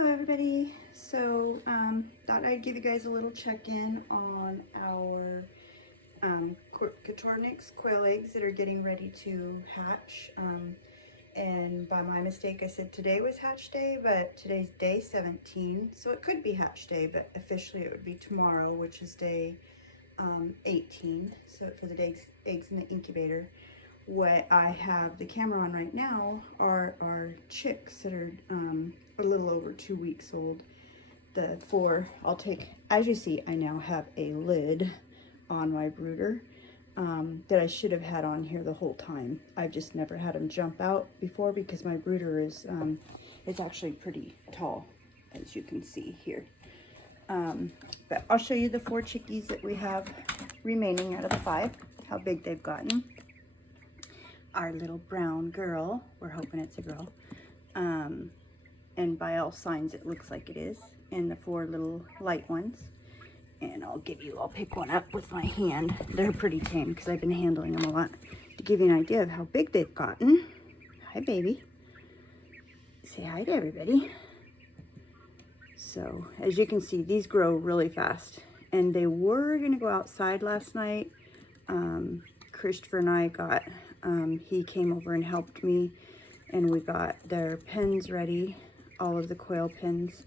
Hello everybody. So thought I'd give you guys a little check-in on our Cotornix quail eggs that are getting ready to hatch. And by my mistake I said today was hatch day, but today's day 17, so it could be hatch day, but officially it would be tomorrow, which is day 18, so for the eggs in the incubator. What I have the camera on right now are our chicks that are a little over 2 weeks old. The four, as you see, I now have a lid on my brooder that I should have had on here the whole time. I've just never had them jump out before because my brooder is it's actually pretty tall, as you can see here. But I'll show you the 4 chickies that we have remaining out of the 5, how big they've gotten. Our little brown girl, we're hoping it's a girl, and by all signs it looks like it is, and the 4 little light ones. And I'll pick one up with my hand. They're pretty tame because I've been handling them a lot. To give you an idea of how big they've gotten. Hi baby, say hi to everybody. So as you can see, these grow really fast, and they were gonna go outside last night. Christopher and I got he came over and helped me, and we got their pens ready, all of the quail pens,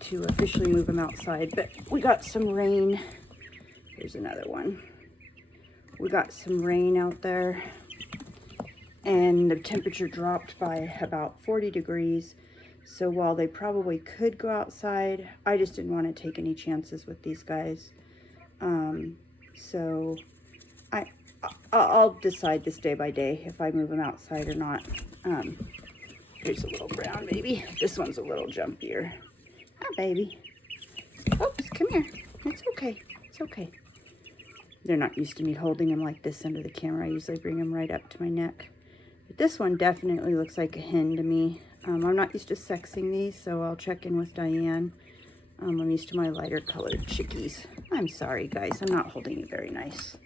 to officially move them outside. But we got some rain. Here's another one. We got some rain out there, and the temperature dropped by about 40 degrees. So while they probably could go outside, I just didn't want to take any chances with these guys. So I'll decide this day by day if I move them outside or not. Here's a little brown baby. This one's a little jumpier. Hi, baby. Oops, come here. It's okay. It's okay. They're not used to me holding them like this under the camera. I usually bring them right up to my neck. But this one definitely looks like a hen to me. I'm not used to sexing these, so I'll check in with Diane. I'm used to my lighter colored chickies. I'm sorry, guys. I'm not holding you very nice.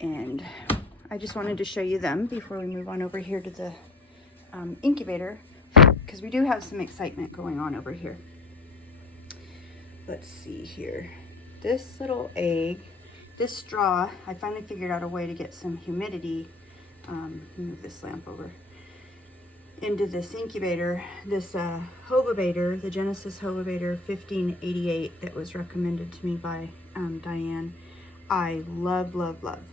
And I just wanted to show you them before we move on over here to the incubator, because we do have some excitement going on over here. Let's see here. This little egg, this straw, I finally figured out a way to get some humidity, move this lamp over, into this incubator. This Hovabator, the Genesis Hovabator 1588 that was recommended to me by Diane, I love, love, love.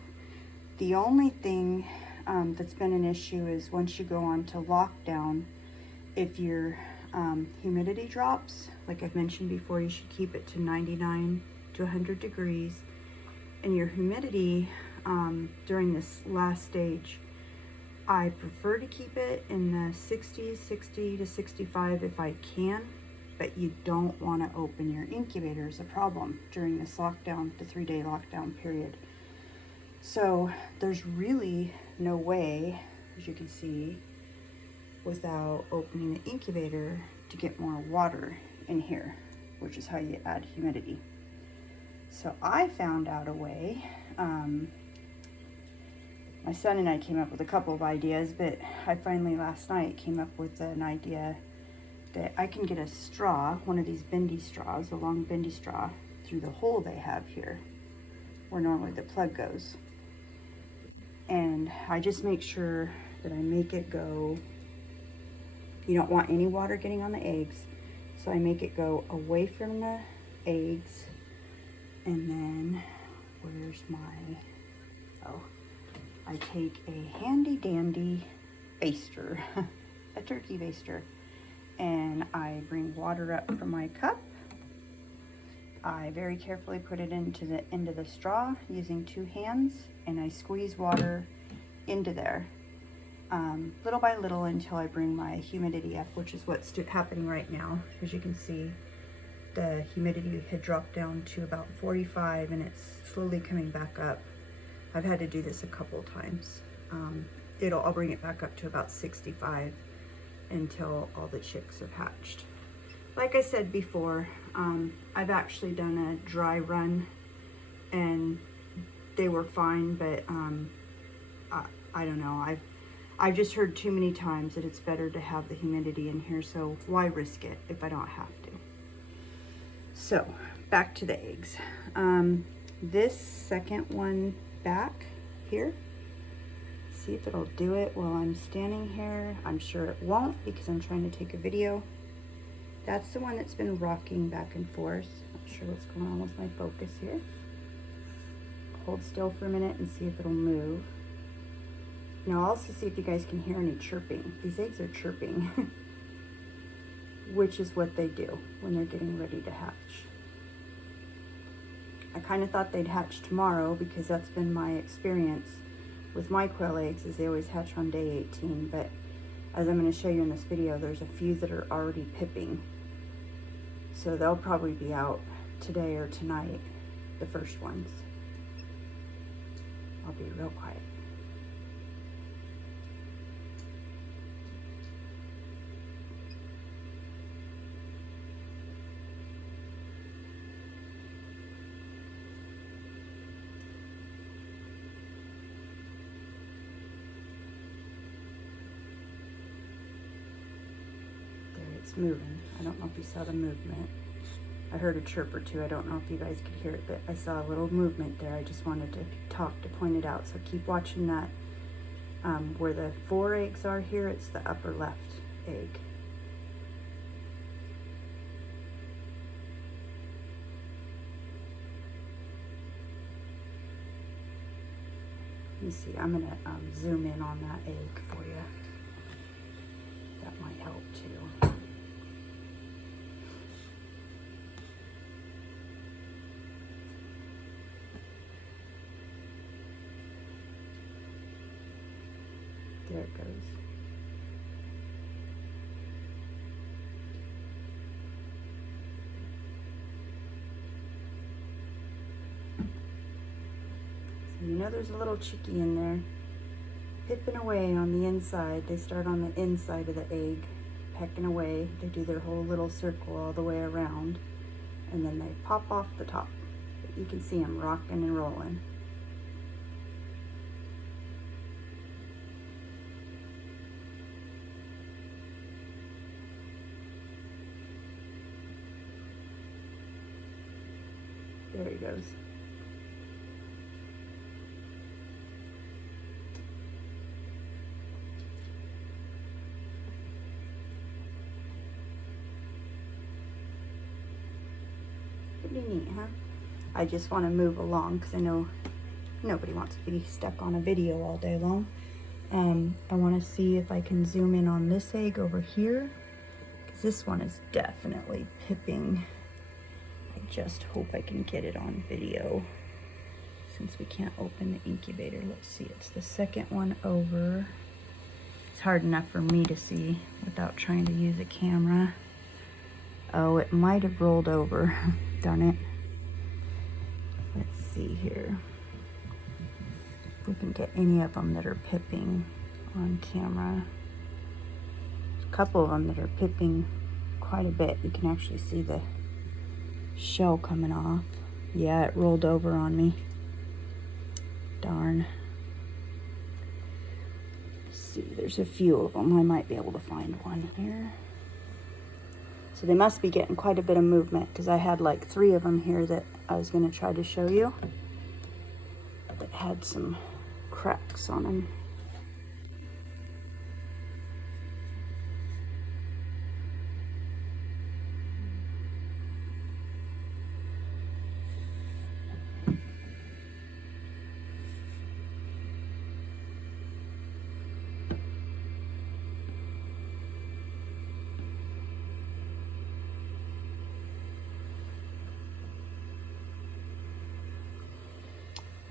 The only thing that's been an issue is once you go on to lockdown, if your humidity drops, like I've mentioned before, you should keep it to 99 to 100 degrees. And your humidity during this last stage, I prefer to keep it in the 60s, 60 to 65 if I can, but you don't want to open your incubator is a problem during this lockdown, the 3-day lockdown period. So there's really no way, as you can see, without opening the incubator to get more water in here, which is how you add humidity. So I found out a way. My son and I came up with a couple of ideas, but I finally last night came up with an idea that I can get a straw, one of these bendy straws, a long bendy straw, through the hole they have here, where normally the plug goes. And I just make sure that I make it go, you don't want any water getting on the eggs, so I make it go away from the eggs. And then, where's my, I take a handy dandy baster, a turkey baster, and I bring water up from my cup. I very carefully put it into the end of the straw using 2 hands, and I squeeze water into there little by little until I bring my humidity up, which is what's happening right now. As you can see, the humidity had dropped down to about 45, and it's slowly coming back up. I've had to do this a couple times. I'll bring it back up to about 65 until all the chicks have hatched. Like I said before, I've actually done a dry run and they were fine, but I don't know. I've just heard too many times that it's better to have the humidity in here, so why risk it if I don't have to? So, back to the eggs. This second one back here, see if it'll do it while I'm standing here. I'm sure it won't because I'm trying to take a video. That's the one that's been rocking back and forth. Not sure what's going on with my focus here. Hold still for a minute and see if it'll move. Now I'll also see if you guys can hear any chirping. These eggs are chirping, which is what they do when they're getting ready to hatch. I kind of thought they'd hatch tomorrow because that's been my experience with my quail eggs, is they always hatch on day 18, but as I'm going to show you in this video, there's a few that are already pipping. So they'll probably be out today or tonight, the first ones. I'll be real quiet. It's moving. I don't know if you saw the movement. I heard a chirp or two. I don't know if you guys could hear it, but I saw a little movement there. I just wanted to point it out. So keep watching that. Where the 4 eggs are here, it's the upper left egg. Let me see. I'm gonna zoom in on that egg for you. That might help too. There it goes. So you know there's a little chickie in there, pipping away on the inside. They start on the inside of the egg, pecking away. They do their whole little circle all the way around, and then they pop off the top. But you can see them rocking and rolling. There he goes. Pretty neat, huh? I just want to move along because I know nobody wants to be stuck on a video all day long. I want to see if I can zoom in on this egg over here, because this one is definitely pipping. I just hope I can get it on video since we can't open the incubator. Let's see, it's the second one over. It's hard enough for me to see without trying to use a camera. Oh, it might have rolled over. Darn it. Let's see here. If we can get any of them that are pipping on camera. There's a couple of them that are pipping quite a bit. You can actually see the shell coming off. Yeah, it rolled over on me. Darn. Let's see, there's a few of them. I might be able to find one here. So they must be getting quite a bit of movement, because I had like 3 of them here that I was going to try to show you that had some cracks on them.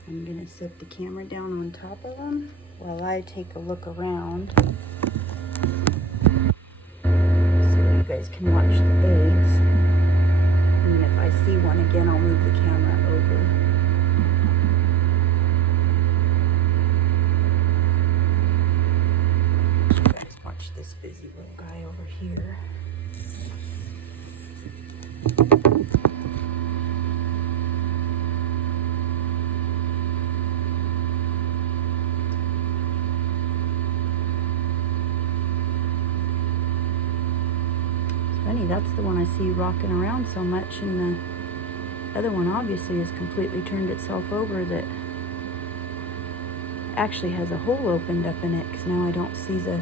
I'm going to set the camera down on top of them while I take a look around so you guys can watch the eggs. And then if I see one again, I'll move the camera over. You guys watch this busy little guy over here. Funny, that's the one I see rocking around so much, and the other one obviously has completely turned itself over, that actually has a hole opened up in it, because now I don't see the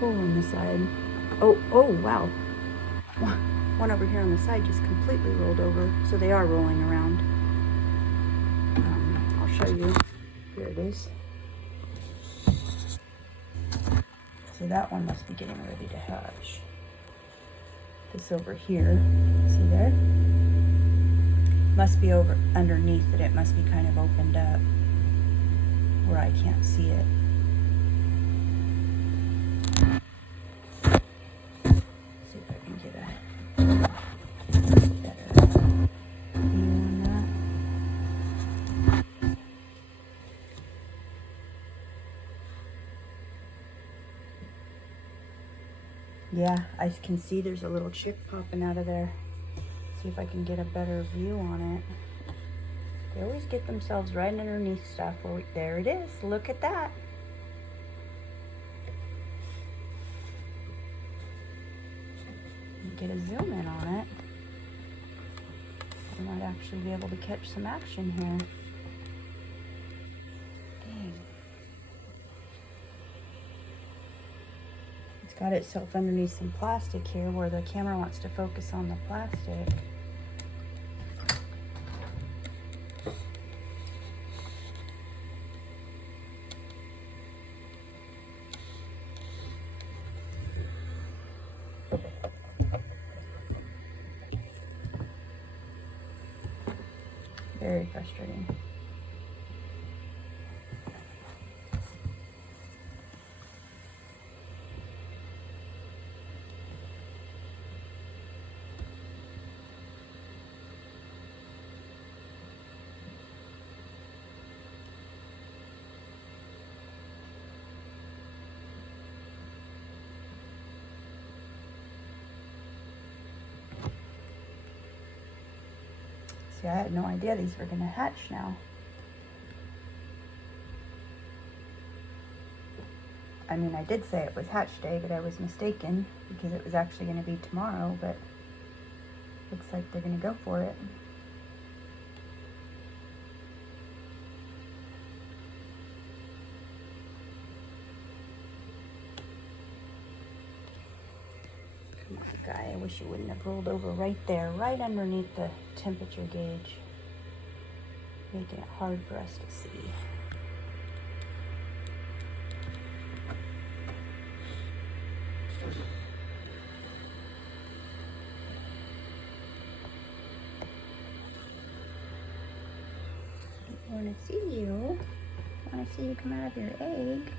hole in the side. Oh, wow. One over here on the side just completely rolled over, so they are rolling around. I'll show you. Here it is. So that one must be getting ready to hatch. This over here, see there? Must be over underneath it. It must be kind of opened up where I can't see it. See if I can get a better view on that. Yeah, I can see there's a little chick popping out of there. See if I can get a better view on it. They always get themselves right underneath stuff. There it is. Look at that. Get a zoom in on it. I might actually be able to catch some action here. Dang. It's got itself underneath some plastic here where the camera wants to focus on the plastic. Very frustrating. See, I had no idea these were going to hatch now. I mean, I did say it was hatch day, but I was mistaken because it was actually going to be tomorrow, but looks like they're going to go for it. Come on, guy, I wish you wouldn't have rolled over right there, right underneath the temperature gauge, making it hard for us to see. I want to see you. I want to see you come out of your egg.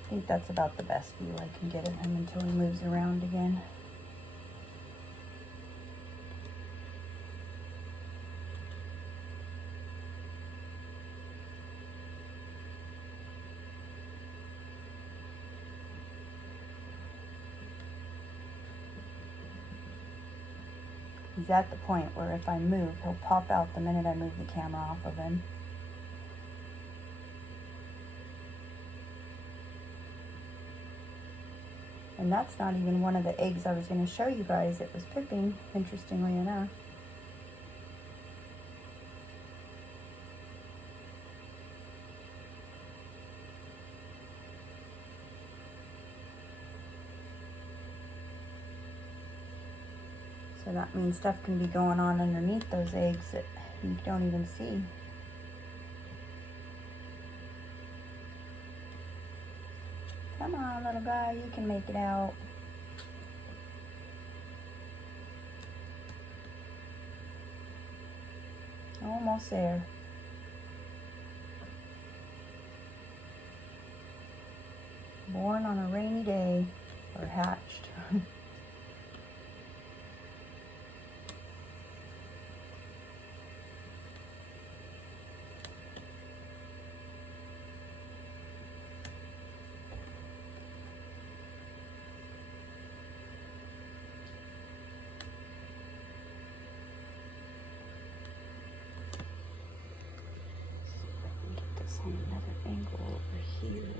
I think that's about the best view I can get of him until he moves around again. He's at the point where if I move, he'll pop out the minute I move the camera off of him. And that's not even one of the eggs I was going to show you guys. It was pipping, interestingly enough. So that means stuff can be going on underneath those eggs that you don't even see. Come on, little guy, you can make it out. Almost there. Born on a rainy day, or hatched. on another angle over here.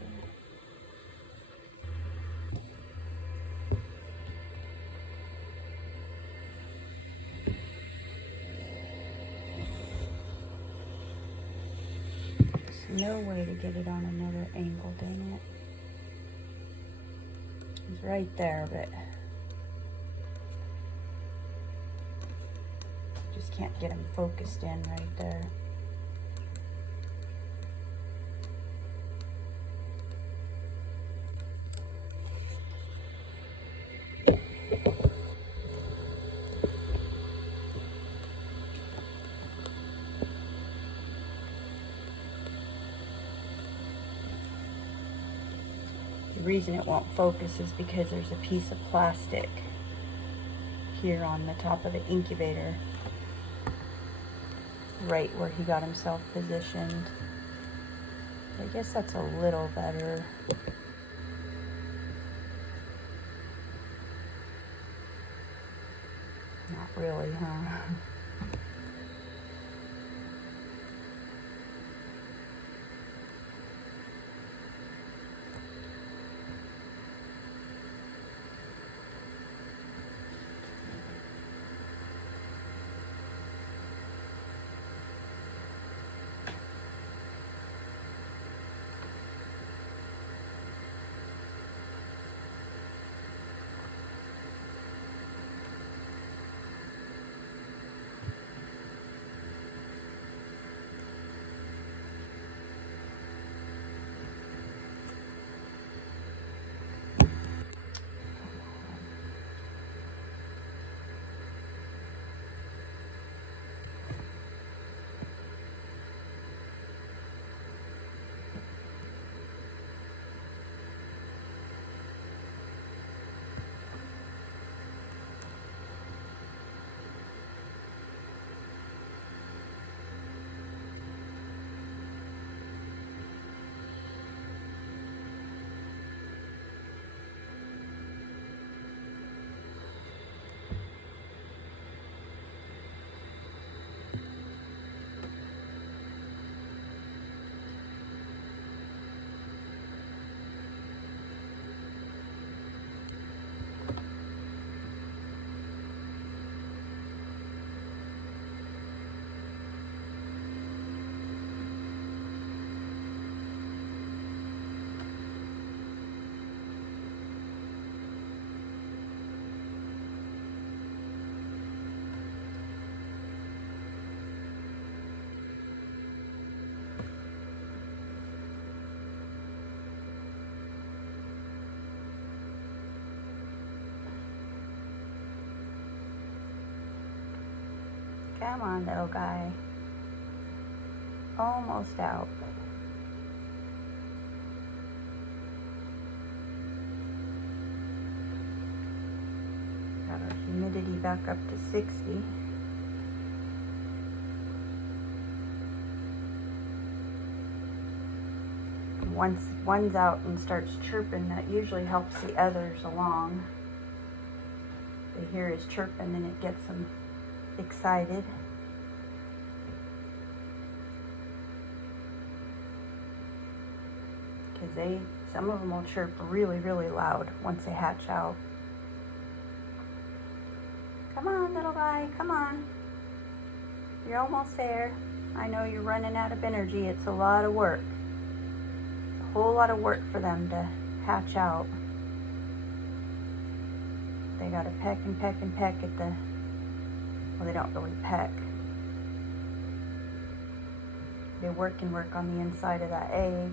There's no way to get it on another angle, dang it. It's right there, but just can't get him focused in right there. The reason it won't focus is because there's a piece of plastic here on the top of the incubator, right where he got himself positioned. I guess that's a little better. Not really, huh? Come on, little guy. Almost out. Got our humidity back up to 60. Once one's out and starts chirping, that usually helps the others along. They hear his chirping and it gets them excited. Because some of them will chirp really, really loud once they hatch out. Come on, little guy, come on. You're almost there. I know you're running out of energy. It's a lot of work. It's a whole lot of work for them to hatch out. They gotta peck and peck and peck at the, well, they don't really peck. They work and work on the inside of that egg.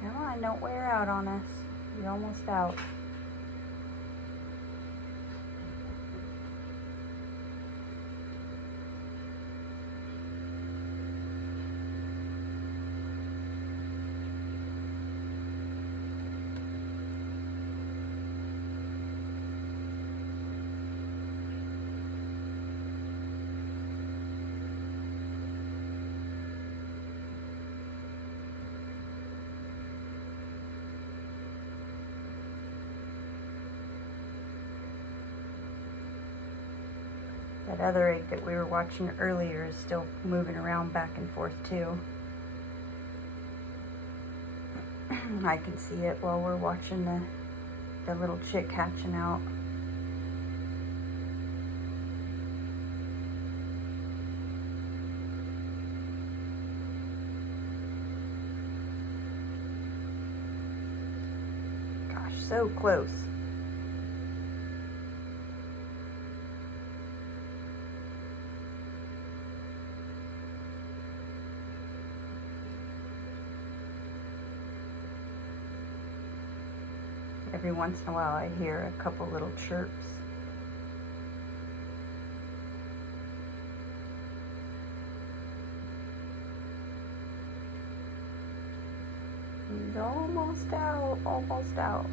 Come on, don't wear out on us. You're almost out. That other egg that we were watching earlier is still moving around back and forth too. I can see it while we're watching the little chick hatching out. Gosh, so close. Every once in a while I hear a couple little chirps. He's almost out, almost out.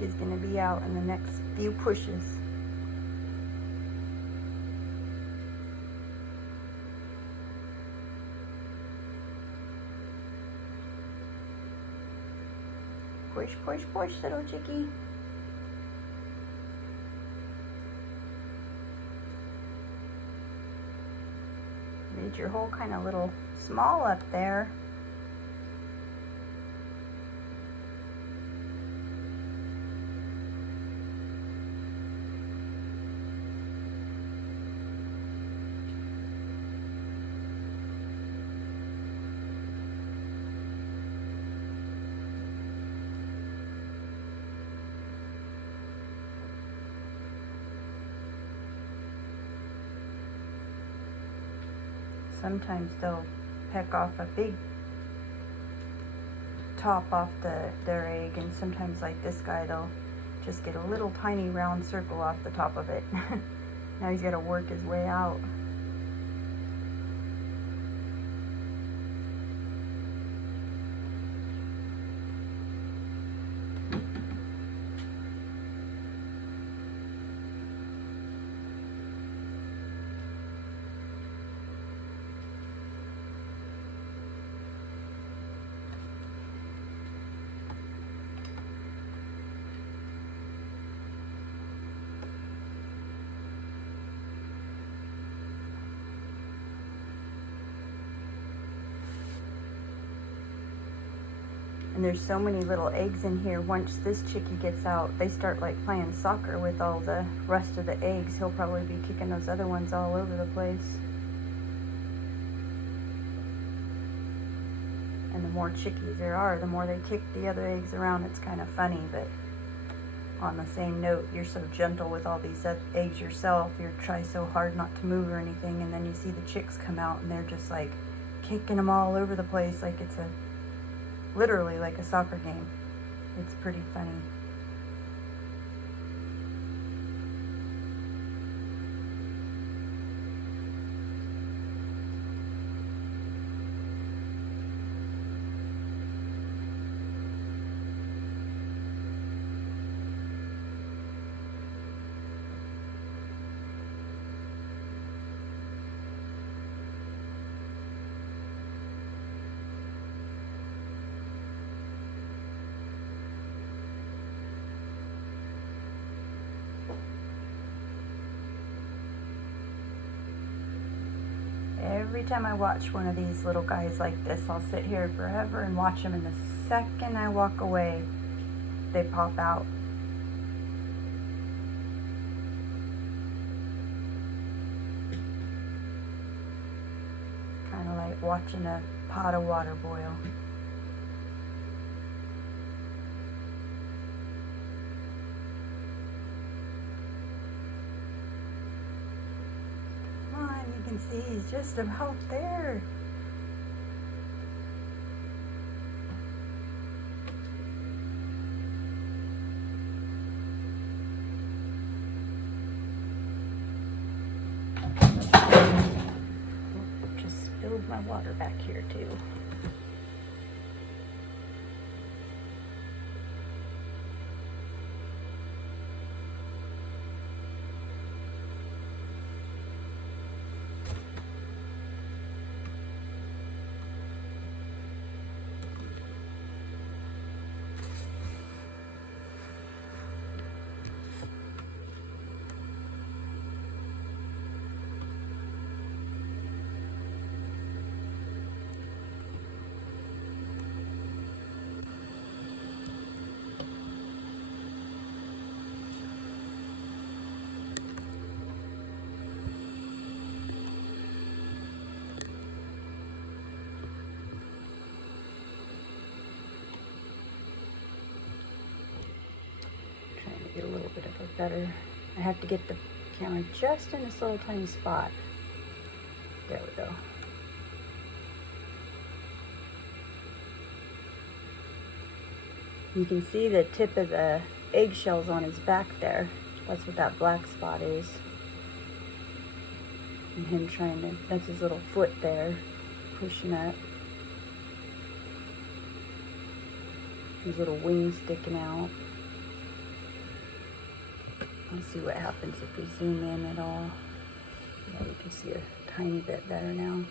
Is going to be out in the next few pushes. Push, push, push, little chickie. Made your hole kind of little small up there. Sometimes they'll peck off a big top off their egg, and sometimes like this guy, they'll just get a little tiny round circle off the top of it. Now he's got to work his way out. And there's so many little eggs in here. Once this chickie gets out, they start like playing soccer with all the rest of the eggs. He'll probably be kicking those other ones all over the place. And the more chickies there are, the more they kick the other eggs around. It's kind of funny, but on the same note, you're so gentle with all these eggs yourself. You try so hard not to move or anything, and then you see the chicks come out and they're just like kicking them all over the place like it's literally like a soccer game. It's pretty funny. Every time I watch one of these little guys like this, I'll sit here forever and watch them, and the second I walk away, they pop out. Kind of like watching a pot of water boil. can see he's just about there. Just spilled my water back here too. Get a little bit of a better. I have to get the camera just in this little tiny spot. There we go. You can see the tip of the eggshells on his back there. That's what that black spot is. And him trying to, that's his little foot there, pushing up. His little wings sticking out. Let's see what happens if we zoom in at all. Yeah, you can see a tiny bit better now.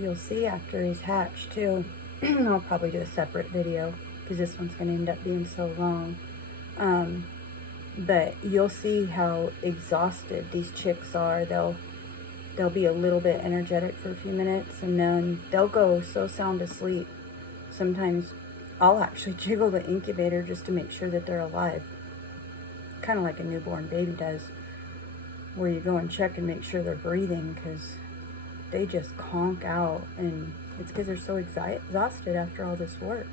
You'll see after he's hatched too. I'll probably do a separate video because this one's going to end up being so long. But you'll see how exhausted these chicks are. They'll be a little bit energetic for a few minutes and then they'll go so sound asleep. Sometimes I'll actually jiggle the incubator just to make sure that they're alive. Kind of like a newborn baby does, where you go and check and make sure they're breathing, because they just conk out, and it's because they're so exhausted after all this work.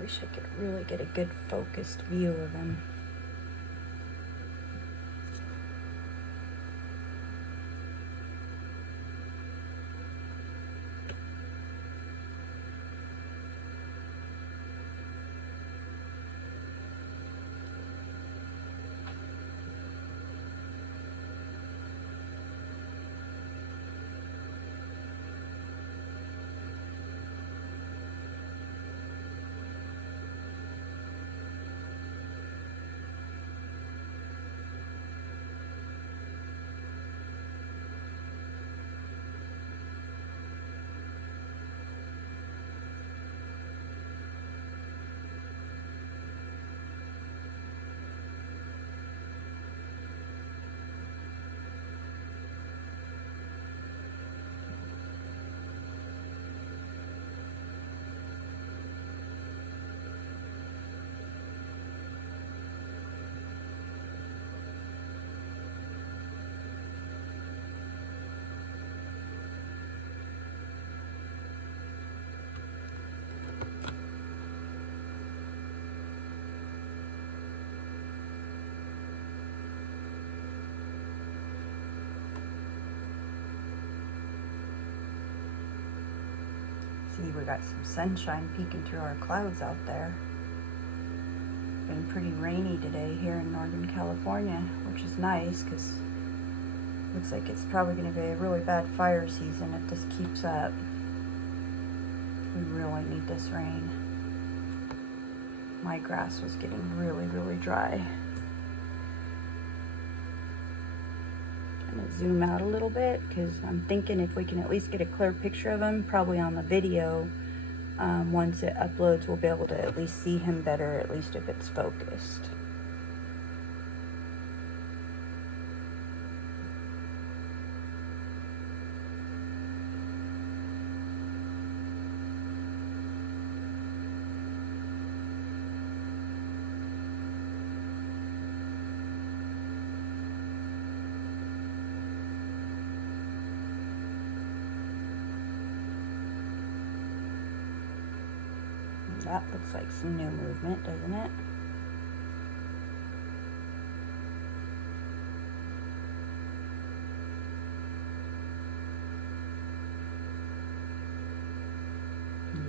Wish I could really get a good focused view of him. see we got some sunshine peeking through our clouds out there. Been pretty rainy today here in Northern California, which is nice because looks like it's probably going to be a really bad fire season if this keeps up. We really need this rain. My grass was getting really, really dry. I'm going to zoom out a little bit because I'm thinking if we can at least get a clear picture of him, probably on the video, once it uploads, we'll be able to at least see him better, at least if it's focused. That looks like some new movement, doesn't it?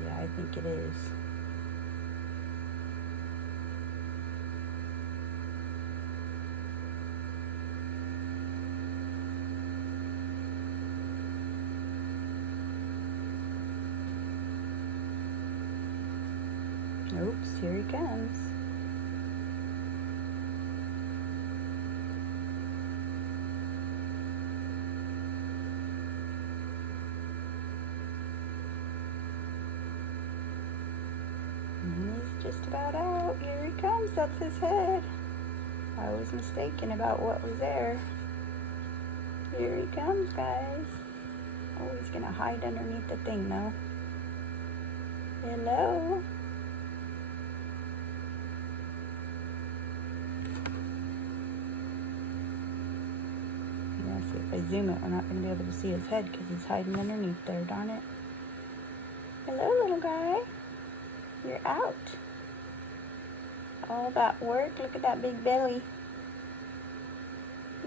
Yeah, I think it is. Oops, here he comes. And he's just about out. Here he comes. That's his head. I was mistaken about what was there. Here he comes, guys. Oh, he's gonna hide underneath the thing, though. Hello. See, if I zoom it, we're not going to be able to see his head because he's hiding underneath there, darn it. Hello, little guy. You're out. All that work. Look at that big belly.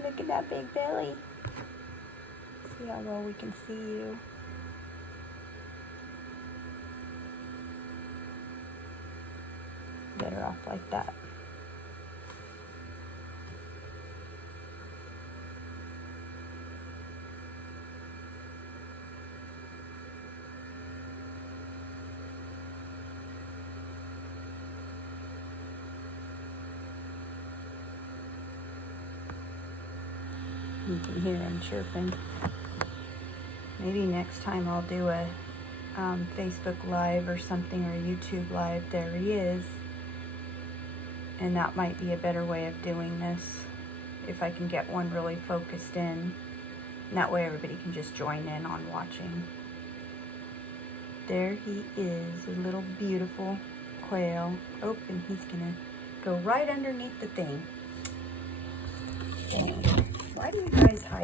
Look at that big belly. See how well we can see you. Better off like that. You can hear him chirping. Maybe next time I'll do a Facebook Live or something, or a YouTube Live. There he is. And that might be a better way of doing this, if I can get one really focused in. And that way everybody can just join in on watching. There he is, a little beautiful quail. Oh, and he's gonna go right underneath the thing. Dang. Why do you guys hide?